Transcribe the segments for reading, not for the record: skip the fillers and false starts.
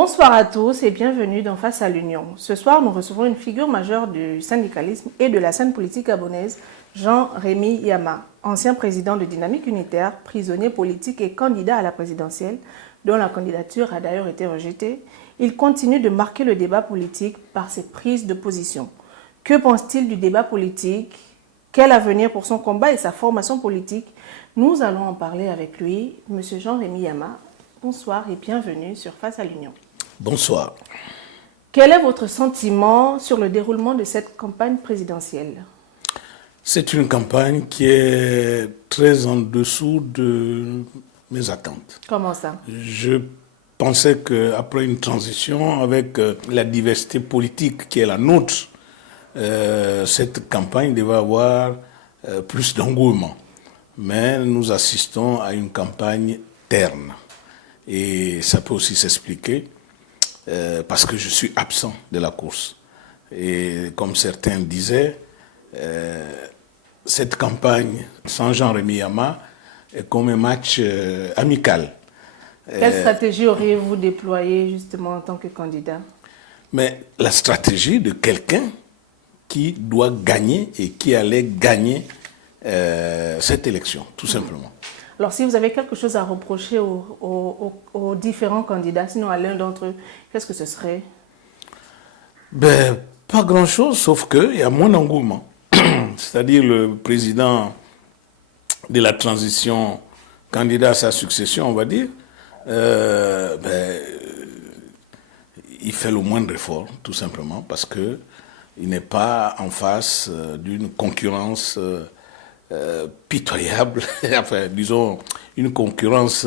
Bonsoir à tous et bienvenue dans Face à l'Union. Ce soir, nous recevons une figure majeure du syndicalisme et de la scène politique gabonaise, Jean-Rémy Yama, ancien président de Dynamique Unitaire, prisonnier politique et candidat à la présidentielle, dont la candidature a d'ailleurs été rejetée. Il continue de marquer le débat politique par ses prises de position. Que pense-t-il du débat politique? Quel avenir pour son combat et sa formation politique? Nous allons en parler avec lui, M. Jean-Rémy Yama. Bonsoir et bienvenue sur Face à l'Union. Bonsoir. Quel est votre sentiment sur le déroulement de cette campagne présidentielle? C'est une campagne qui est très en dessous de mes attentes. Comment ça? Je pensais qu'après une transition avec la diversité politique qui est la nôtre, cette campagne devait avoir plus d'engouement. Mais nous assistons à une campagne terne. Et ça peut aussi s'expliquer parce que je suis absent de la course. Et comme certains disaient, cette campagne sans Jean-Rémy Yama est comme un match amical. Quelle stratégie auriez-vous déployée justement en tant que candidat? Mais la stratégie de quelqu'un qui doit gagner et qui allait gagner cette élection, tout simplement. Alors, si vous avez quelque chose à reprocher aux différents candidats, sinon à l'un d'entre eux, qu'est-ce que ce serait? Ben, pas grand-chose, sauf qu'il y a moins d'engouement. C'est-à-dire le président de la transition, candidat à sa succession, on va dire, il fait le moindre effort, tout simplement, parce qu'il n'est pas en face d'une concurrence pitoyable, enfin, disons, une concurrence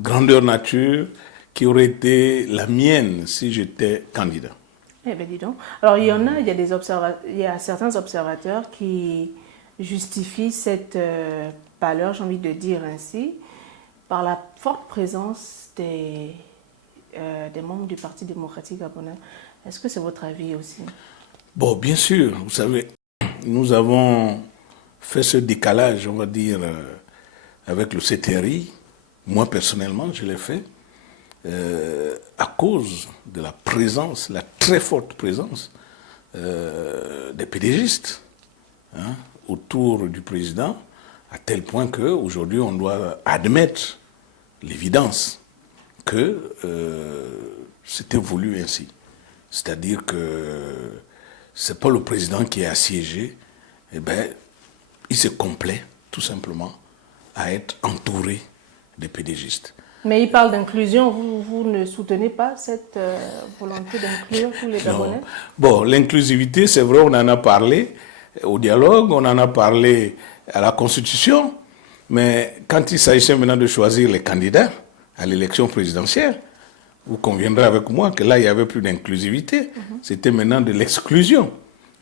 grandeur nature qui aurait été la mienne si j'étais candidat. Eh bien, dis donc. Alors, il y a certains observateurs qui justifient cette pâleur, j'ai envie de dire ainsi, par la forte présence des membres du Parti démocratique gabonais. Est-ce que c'est votre avis aussi? Bon, bien sûr, vous savez, nous avons fait ce décalage, on va dire, avec le CTRI. Moi, personnellement, je l'ai fait à cause de la présence, la très forte présence des PDGistes autour du président, à tel point qu'aujourd'hui, on doit admettre l'évidence que c'était voulu ainsi. C'est-à-dire que ce n'est pas le président qui est assiégé, eh bien, il se complaît, tout simplement, à être entouré des PDGistes. Mais il parle d'inclusion. Vous ne soutenez pas cette volonté d'inclure tous les Gabonais? Bon, l'inclusivité, c'est vrai, on en a parlé au dialogue, on en a parlé à la Constitution, mais quand il s'agissait maintenant de choisir les candidats à l'élection présidentielle, vous conviendrez avec moi que là, il n'y avait plus d'inclusivité. C'était maintenant de l'exclusion.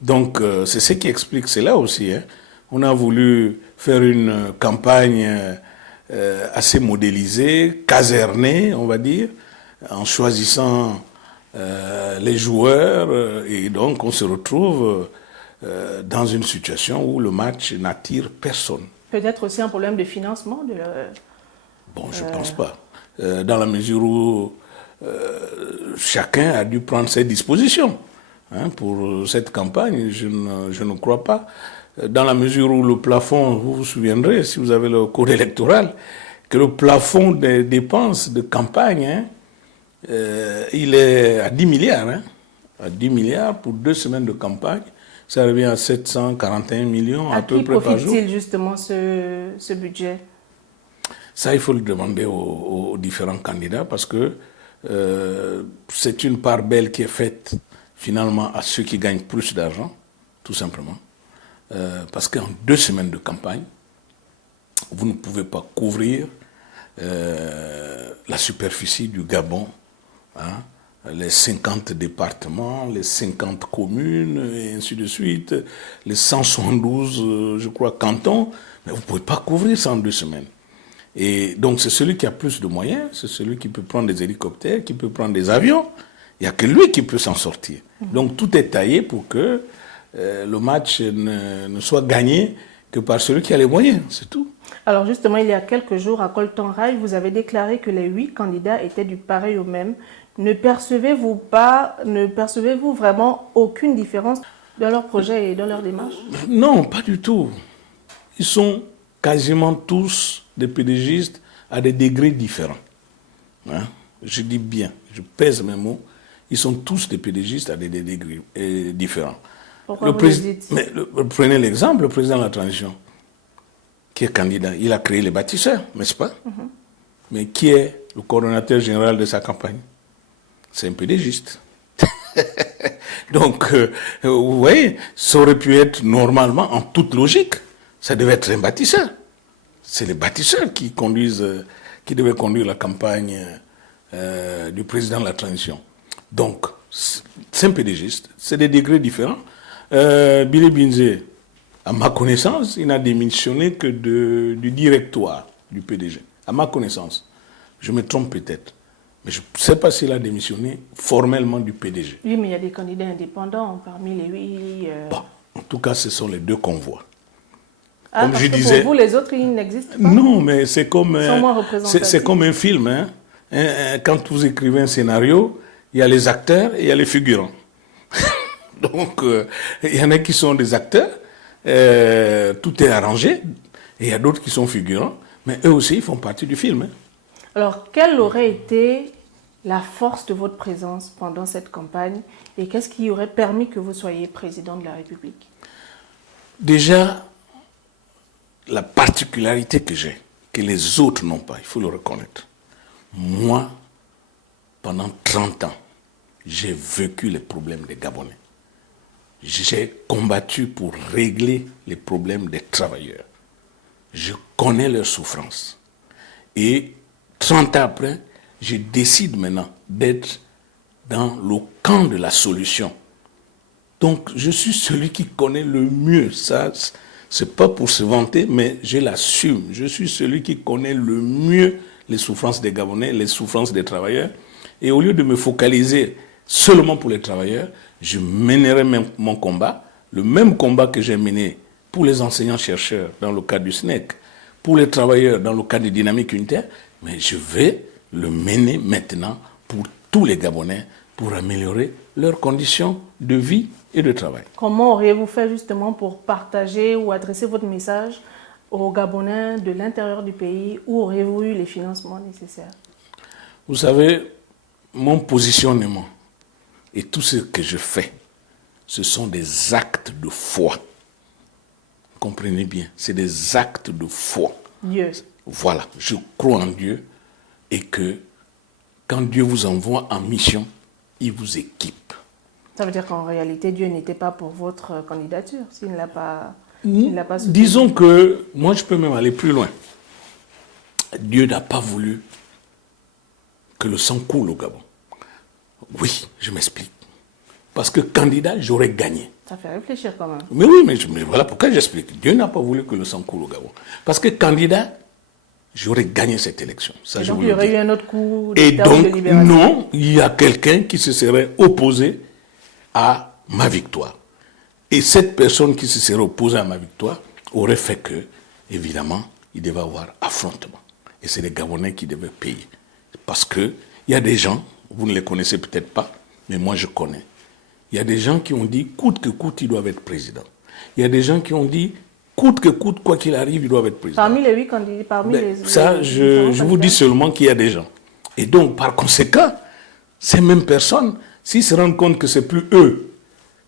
Donc, c'est ce qui explique cela aussi. On a voulu faire une campagne assez modélisée, casernée, on va dire, en choisissant les joueurs. Et donc, on se retrouve dans une situation où le match n'attire personne. Peut-être aussi un problème de financement Bon, je ne pense pas. Dans la mesure où chacun a dû prendre ses dispositions pour cette campagne, je ne crois pas. Dans la mesure où le plafond, vous vous souviendrez, si vous avez le code électoral, que le plafond des dépenses de campagne, il est à 10 milliards. À 10 milliards pour 2 semaines de campagne, ça revient à 741 millions à peu près par jour. À qui profite-t-il justement ce budget? Ça, il faut le demander aux différents candidats parce que c'est une part belle qui est faite finalement à ceux qui gagnent plus d'argent, tout simplement. Parce qu'en 2 semaines de campagne, vous ne pouvez pas couvrir la superficie du Gabon, les 50 départements, les 50 communes, et ainsi de suite, les 172, je crois, cantons, mais vous ne pouvez pas couvrir ça en 2 semaines. Et donc c'est celui qui a plus de moyens, c'est celui qui peut prendre des hélicoptères, qui peut prendre des avions, il n'y a que lui qui peut s'en sortir. Donc tout est taillé pour que le match ne soit gagné que par celui qui a les moyens, c'est tout. Alors justement, il y a quelques jours, à Colton Rail, vous avez déclaré que les 8 candidats étaient du pareil au même. Ne percevez-vous vraiment aucune différence dans leur projet et dans leur démarche? Non, pas du tout. Ils sont quasiment tous des pédégistes à des degrés différents. Hein? Je dis bien, je pèse mes mots. Ils sont tous des pédégistes à des degrés différents. Pourquoi vous le dites? Prenez l'exemple, le président de la transition, qui est candidat. Il a créé les bâtisseurs, n'est-ce pas? Mais qui est le coordonnateur général de sa campagne? C'est un pédégiste. Donc, vous voyez, ça aurait pu être normalement, en toute logique, ça devait être un bâtisseur. C'est les bâtisseurs qui devaient conduire la campagne du président de la transition. Donc, c'est un pédégiste, c'est des degrés différents. Billy Binze, à ma connaissance, il n'a démissionné que du directoire du PDG. À ma connaissance. Je me trompe peut-être. Mais je ne sais pas s'il a démissionné formellement du PDG. Oui, mais il y a des candidats indépendants parmi les 8. Bon, en tout cas, ce sont les deux qu'on voit. Ah, comme parce je que disais, pour vous, les autres, ils n'existent pas? Non, mais c'est comme, Ils sont moins représentatifs. c'est comme un film. Hein. Quand vous écrivez un scénario, il y a les acteurs et il y a les figurants. Donc, il y en a qui sont des acteurs, tout est arrangé, et il y a d'autres qui sont figurants, mais eux aussi, ils font partie du film. Hein. Alors, quelle aurait été la force de votre présence pendant cette campagne et qu'est-ce qui aurait permis que vous soyez président de la République? Déjà, la particularité que j'ai, que les autres n'ont pas, il faut le reconnaître. Moi, pendant 30 ans, j'ai vécu les problèmes des Gabonais. J'ai combattu pour régler les problèmes des travailleurs. Je connais leurs souffrances. Et 30 ans après, je décide maintenant d'être dans le camp de la solution. Donc, je suis celui qui connaît le mieux. Ça, c'est pas pour se vanter, mais je l'assume. Je suis celui qui connaît le mieux les souffrances des Gabonais, les souffrances des travailleurs. Et au lieu de me focaliser seulement pour les travailleurs, je mènerai même mon combat, le même combat que j'ai mené pour les enseignants-chercheurs dans le cadre du SNEC, pour les travailleurs dans le cadre de Dynamique Unitaire, mais je vais le mener maintenant pour tous les Gabonais pour améliorer leurs conditions de vie et de travail. Comment auriez-vous fait justement pour partager ou adresser votre message aux Gabonais de l'intérieur du pays? Où auriez-vous eu les financements nécessaires? Vous savez, mon positionnement et tout ce que je fais, ce sont des actes de foi. Comprenez bien, c'est des actes de foi. Dieu. Voilà, je crois en Dieu et que quand Dieu vous envoie en mission, il vous équipe. Ça veut dire qu'en réalité, Dieu n'était pas pour votre candidature, s'il ne l'a pas soutenu. Disons que, moi je peux même aller plus loin. Dieu n'a pas voulu que le sang coule au Gabon. Oui, je m'explique. Parce que candidat, j'aurais gagné. Ça fait réfléchir quand même. Mais oui, mais voilà pourquoi j'explique. Dieu n'a pas voulu que le sang coule au Gabon. Parce que candidat, j'aurais gagné cette élection. Ça, Et donc il y aurait eu un autre coup et d'État ou de donc, libération. non, il y a quelqu'un qui se serait opposé à ma victoire. Et cette personne qui se serait opposée à ma victoire aurait fait que, évidemment, il devait y avoir affrontement. Et c'est les Gabonais qui devaient payer. Parce qu'il y a des gens, vous ne les connaissez peut-être pas, mais moi je connais. Il y a des gens qui ont dit, coûte que coûte, ils doivent être président. Il y a des gens qui ont dit, coûte que coûte, quoi qu'il arrive, ils doivent être président. Parmi les 8 candidats, Ça, je vous dis seulement qu'il y a des gens. Et donc, par conséquent, ces mêmes personnes, s'ils se rendent compte que c'est plus eux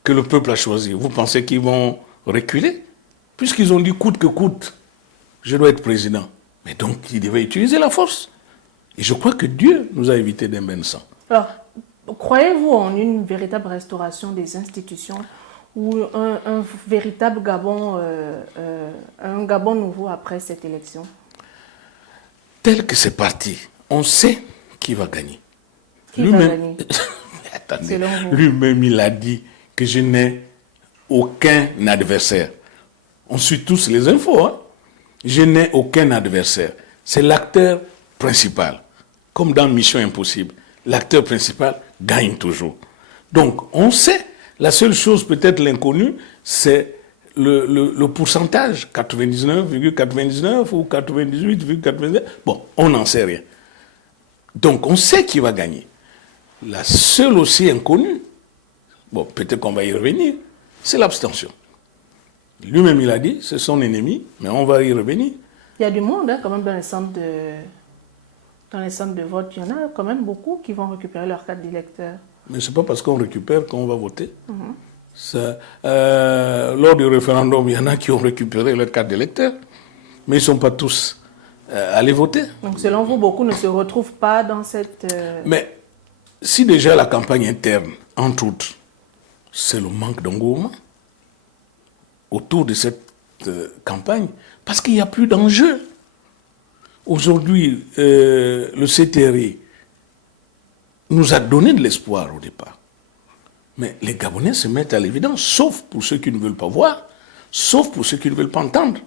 que le peuple a choisi, vous pensez qu'ils vont reculer? Puisqu'ils ont dit coûte que coûte, je dois être président. Mais donc, ils devaient utiliser la force. Et je crois que Dieu nous a évité d'un bain de sang. Alors, croyez-vous en une véritable restauration des institutions ou un véritable Gabon, un Gabon nouveau après cette élection? Tel que c'est parti, on sait qui va gagner. Qui va gagner? Attendez, lui-même il a dit que je n'ai aucun adversaire. On suit tous les infos. Hein? Je n'ai aucun adversaire. C'est l'acteur principal. Comme dans Mission Impossible. L'acteur principal gagne toujours. Donc, on sait. La seule chose, peut-être l'inconnu, c'est le pourcentage, 99,99 ou 98,99, bon, on n'en sait rien. Donc, on sait qui va gagner. La seule aussi inconnue, bon, peut-être qu'on va y revenir, c'est l'abstention. Lui-même, il a dit, c'est son ennemi, mais on va y revenir. Il y a du monde, hein, quand même, dans les centres de vote. Il y en a quand même beaucoup qui vont récupérer leur carte d'électeur. Mais ce n'est pas parce qu'on récupère qu'on va voter. Ça, lors du référendum, il y en a qui ont récupéré leur carte d'électeur, mais ils ne sont pas tous allés voter. Donc, selon vous, beaucoup ne se retrouvent pas dans cette... Mais si déjà la campagne interne, entre autres, c'est le manque d'engouement autour de cette campagne, parce qu'il n'y a plus d'enjeu. Aujourd'hui, le CTRI nous a donné de l'espoir au départ. Mais les Gabonais se mettent à l'évidence, sauf pour ceux qui ne veulent pas voir, sauf pour ceux qui ne veulent pas entendre.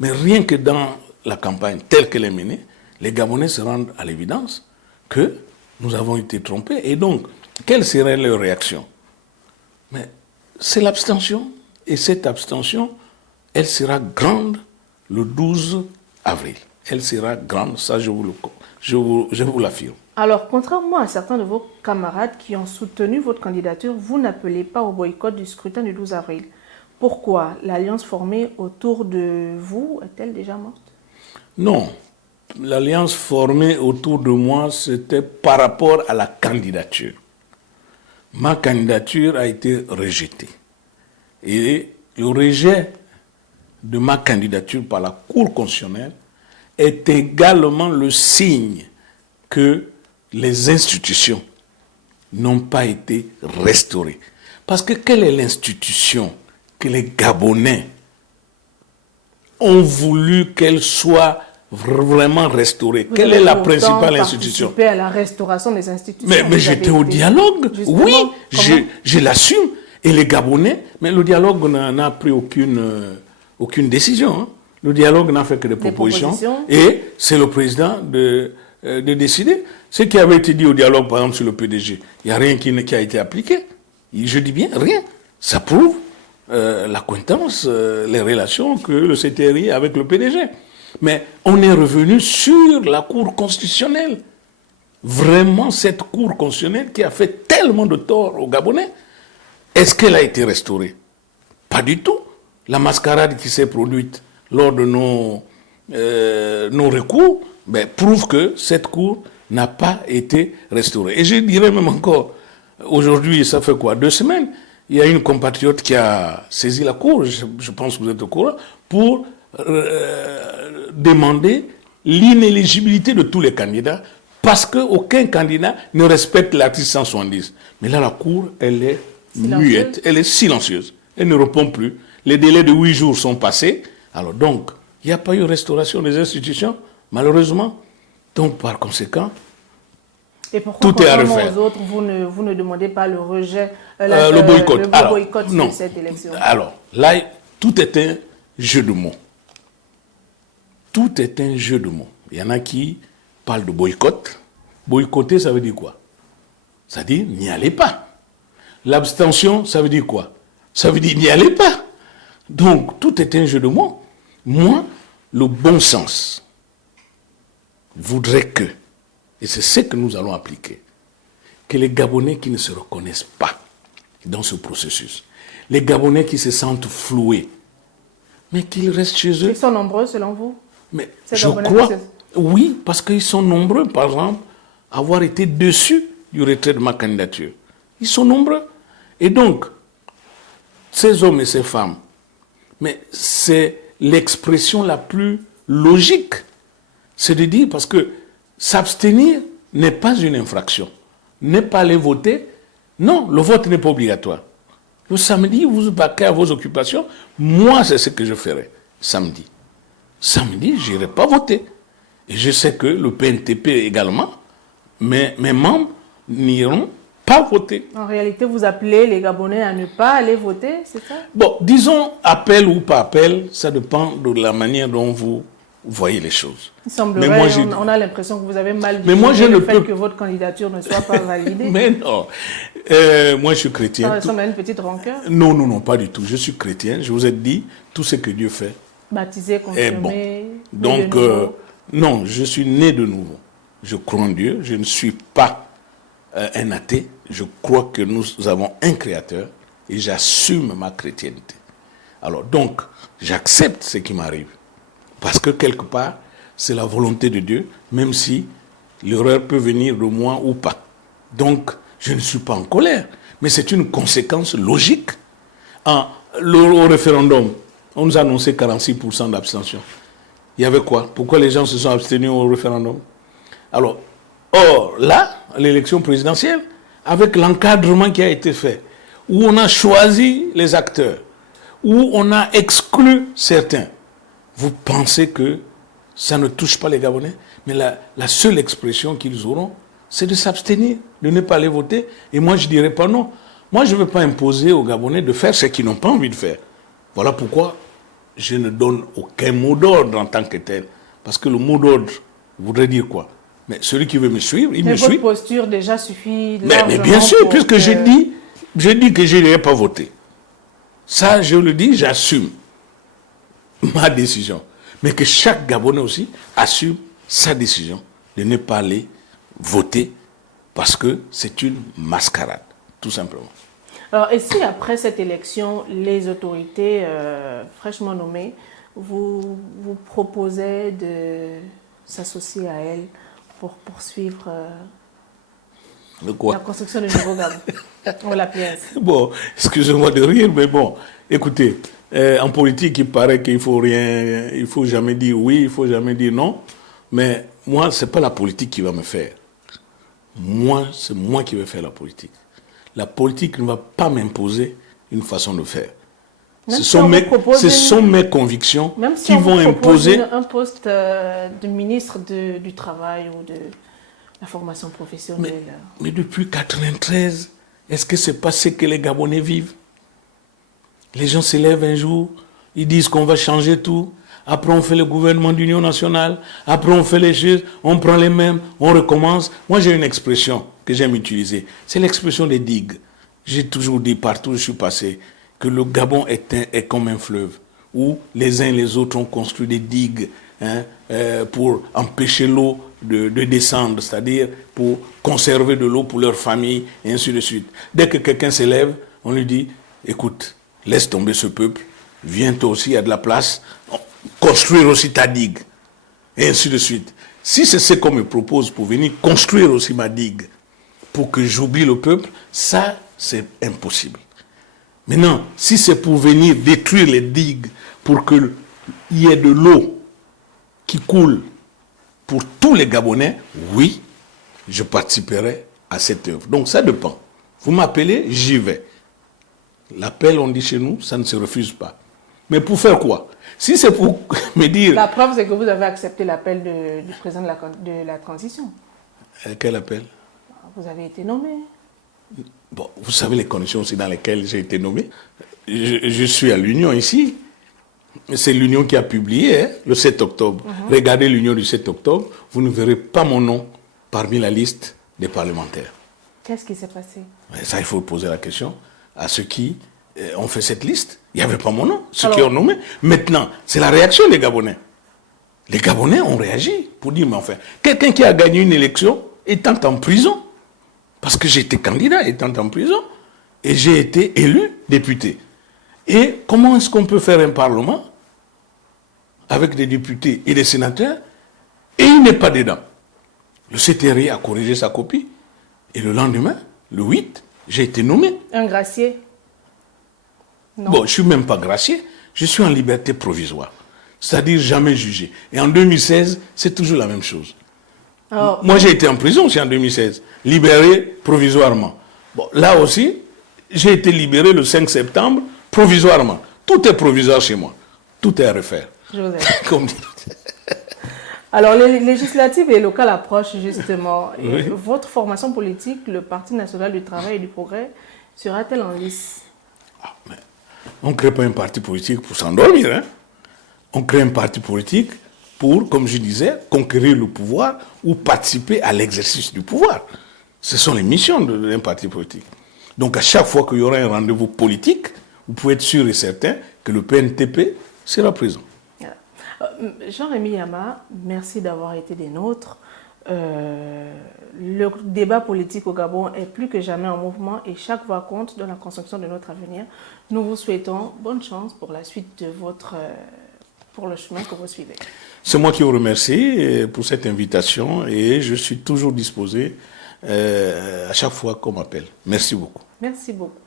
Mais rien que dans la campagne telle qu'elle est menée, les Gabonais se rendent à l'évidence que nous avons été trompés. Et donc, quelle serait leur réaction? Mais c'est l'abstention. Et cette abstention, elle sera grande le 12 avril. Elle sera grande, ça je vous l'affirme. Alors, contrairement à certains de vos camarades qui ont soutenu votre candidature, vous n'appelez pas au boycott du scrutin du 12 avril. Pourquoi? L'alliance formée autour de vous est-elle déjà morte? Non. L'alliance formée autour de moi, c'était par rapport à la candidature. Ma candidature a été rejetée. Et le rejet de ma candidature par la Cour constitutionnelle est également le signe que les institutions n'ont pas été restaurées. Parce que quelle est l'institution que les Gabonais ont voulu qu'elle soit vraiment restaurée? Quelle est la principale institution? Vous avez à la restauration des institutions. Mais j'étais au dialogue. Oui, je l'assume. Et les Gabonais, mais le dialogue n'a pris aucune décision. Hein. Le dialogue n'a fait que des propositions. Et c'est le président de décider. Ce qui avait été dit au dialogue, par exemple, sur le PDG, il n'y a rien qui a été appliqué. Je dis bien rien. Ça prouve l'acquaintance, les relations que le CTRI a avec le PDG. Mais on est revenu sur la Cour constitutionnelle. Vraiment, cette Cour constitutionnelle qui a fait tellement de tort aux Gabonais, est-ce qu'elle a été restaurée? Pas du tout. La mascarade qui s'est produite lors de nos recours prouve que cette Cour n'a pas été restaurée. Et je dirais même encore, aujourd'hui, ça fait quoi? 2 semaines, il y a une compatriote qui a saisi la Cour, je pense que vous êtes au courant, pour demander l'inéligibilité de tous les candidats parce qu'aucun candidat ne respecte l'article 170. Mais là, la Cour, elle est muette, elle est silencieuse, elle ne répond plus. Les délais de 8 jours sont passés. Alors donc, il n'y a pas eu restauration des institutions, malheureusement. Donc, par conséquent, et pourquoi, tout est à refaire. Aux autres, vous ne demandez pas le rejet, le boycott, boycott de cette élection? Alors, là, tout est un jeu de mots. Tout est un jeu de mots. Il y en a qui parlent de boycott. Boycotter, ça veut dire quoi? Ça veut dire n'y allez pas. L'abstention, ça veut dire quoi? Ça veut dire n'y allez pas. Donc, tout est un jeu de mots. Moi, le bon sens voudrait que, et c'est ce que nous allons appliquer, que les Gabonais qui ne se reconnaissent pas dans ce processus, les Gabonais qui se sentent floués, mais qu'ils restent chez eux. Ils sont nombreux selon vous? Mais je crois, oui, parce qu'ils sont nombreux, par exemple, à avoir été déçus du retrait de ma candidature. Ils sont nombreux. Et donc, ces hommes et ces femmes, mais c'est l'expression la plus logique. C'est de dire, parce que s'abstenir n'est pas une infraction. Ne pas aller voter, non, le vote n'est pas obligatoire. Le samedi, vous vaquez à vos occupations. Moi, c'est ce que je ferai samedi. Samedi, je n'irai pas voter. Et je sais que le PNTP également, mes membres n'iront pas voter. En réalité, vous appelez les Gabonais à ne pas aller voter, c'est ça? Bon, disons appel ou pas appel, ça dépend de la manière dont vous vous voyez les choses. Il semblerait, Mais moi, on a l'impression que vous avez mal mais moi, digéré le fait que votre candidature ne soit pas validée. Mais non. Moi, je suis chrétien. Ça ressemble à une petite rancœur. Non, non, non, pas du tout. Je suis chrétien. Je vous ai dit, tout ce que Dieu fait Baptisé, confirmé. est bon. né Donc, de nouveau. non, je suis né de nouveau. Je crois en Dieu. Je ne suis pas un athée. Je crois que nous avons un créateur et j'assume ma chrétienté. Alors, donc, j'accepte ce qui m'arrive. Parce que quelque part, c'est la volonté de Dieu, même si l'erreur peut venir de moi ou pas. Donc, je ne suis pas en colère, mais c'est une conséquence logique. Au référendum, on nous a annoncé 46% d'abstention. Il y avait quoi? Pourquoi les gens se sont abstenus au référendum? Alors, or, là, l'élection présidentielle, avec l'encadrement qui a été fait, où on a choisi les acteurs, où on a exclu certains, vous pensez que ça ne touche pas les Gabonais? Mais la seule expression qu'ils auront, c'est de s'abstenir, de ne pas aller voter. Et moi, je ne dirais pas non. Moi, je ne veux pas imposer aux Gabonais de faire ce qu'ils n'ont pas envie de faire. Voilà pourquoi je ne donne aucun mot d'ordre en tant que tel. Parce que le mot d'ordre voudrait dire quoi? Mais celui qui veut me suivre, il me suit. Mais votre posture déjà suffit Mais bien sûr, puisque j'ai dit que je n'irai pas voter. Ça, je le dis, j'assume ma décision. Mais que chaque Gabonais aussi assume sa décision de ne pas aller voter parce que c'est une mascarade, tout simplement. Alors, et si après cette élection, les autorités fraîchement nommées vous proposaient de s'associer à elles pour poursuivre la construction de nouveau Gabon? On va l'appeler ainsi. Bon, excusez-moi de rire, mais bon, écoutez, en politique, il paraît qu'il faut rien, il faut jamais dire oui, il faut jamais dire non. Mais moi, c'est pas la politique qui va me faire. Moi, c'est moi qui vais faire la politique. La politique ne va pas m'imposer une façon de faire. Ce sont mes convictions qui vont imposer un poste de ministre du Travail ou de la formation professionnelle. Mais depuis 1993, est-ce que c'est pas ce que les Gabonais vivent? Les gens se lèvent un jour, ils disent qu'on va changer tout. Après, on fait le gouvernement d'union nationale. Après, on fait les choses, on prend les mêmes, on recommence. Moi, j'ai une expression que j'aime utiliser. C'est l'expression des digues. J'ai toujours dit partout où je suis passé que le Gabon est comme un fleuve où les uns et les autres ont construit des digues pour empêcher l'eau de descendre, c'est-à-dire pour conserver de l'eau pour leur famille, et ainsi de suite. Dès que quelqu'un s'élève, on lui dit, écoute, laisse tomber ce peuple, viens toi aussi, il y a de la place, construire aussi ta digue, et ainsi de suite. Si c'est ce qu'on me propose pour venir construire aussi ma digue, pour que j'oublie le peuple, ça, c'est impossible. Maintenant, si c'est pour venir détruire les digues, pour qu'il y ait de l'eau qui coule pour tous les Gabonais, oui, je participerai à cette œuvre. Donc ça dépend. Vous m'appelez, j'y vais. L'appel, on dit chez nous, ça ne se refuse pas. Mais pour faire quoi? Si c'est pour me dire... La preuve, c'est que vous avez accepté l'appel du président de la transition. Quel appel? Vous avez été nommé. Bon, vous savez les conditions aussi dans lesquelles j'ai été nommé. Je suis à l'Union ici. C'est l'Union qui a publié le 7 octobre. Regardez l'Union du 7 octobre, vous ne verrez pas mon nom parmi la liste des parlementaires. Qu'est-ce qui s'est passé? Ça, il faut poser la question à ceux qui ont fait cette liste. Il n'y avait pas mon nom, ceux qui ont nommé. Maintenant, c'est la réaction des Gabonais. Les Gabonais ont réagi pour dire, mais enfin, quelqu'un qui a gagné une élection étant en prison, parce que j'étais candidat étant en prison, et j'ai été élu député. Et comment est-ce qu'on peut faire un parlement avec des députés et des sénateurs et il n'est pas dedans? Le CTRI a corrigé sa copie et le lendemain, le 8, j'ai été nommé. Un gracier? Non. Bon, je ne suis même pas gracié, je suis en liberté provisoire, c'est-à-dire jamais jugé. Et en 2016, c'est toujours la même chose. Alors, moi, j'ai été en prison aussi en 2016, libéré provisoirement. Bon, là aussi, j'ai été libéré le 5 septembre provisoirement. Tout est provisoire chez moi. Tout est à refaire. Je vous aime. Alors, les législatives et locales approchent justement. Oui. Votre formation politique, le Parti national du travail et du progrès, sera-t-elle en lice? On ne crée pas un parti politique pour s'endormir. On crée un parti politique pour, comme je disais, conquérir le pouvoir ou participer à l'exercice du pouvoir. Ce sont les missions d'un parti politique. Donc à chaque fois qu'il y aura un rendez-vous politique, vous pouvez être sûr et certain que le PNTP sera présent. Jean-Rémy Yama, merci d'avoir été des nôtres. Le débat politique au Gabon est plus que jamais en mouvement et chaque voix compte dans la construction de notre avenir. Nous vous souhaitons bonne chance pour la suite de pour le chemin que vous suivez. C'est moi qui vous remercie pour cette invitation et je suis toujours disposé à chaque fois qu'on m'appelle. Merci beaucoup. Merci beaucoup.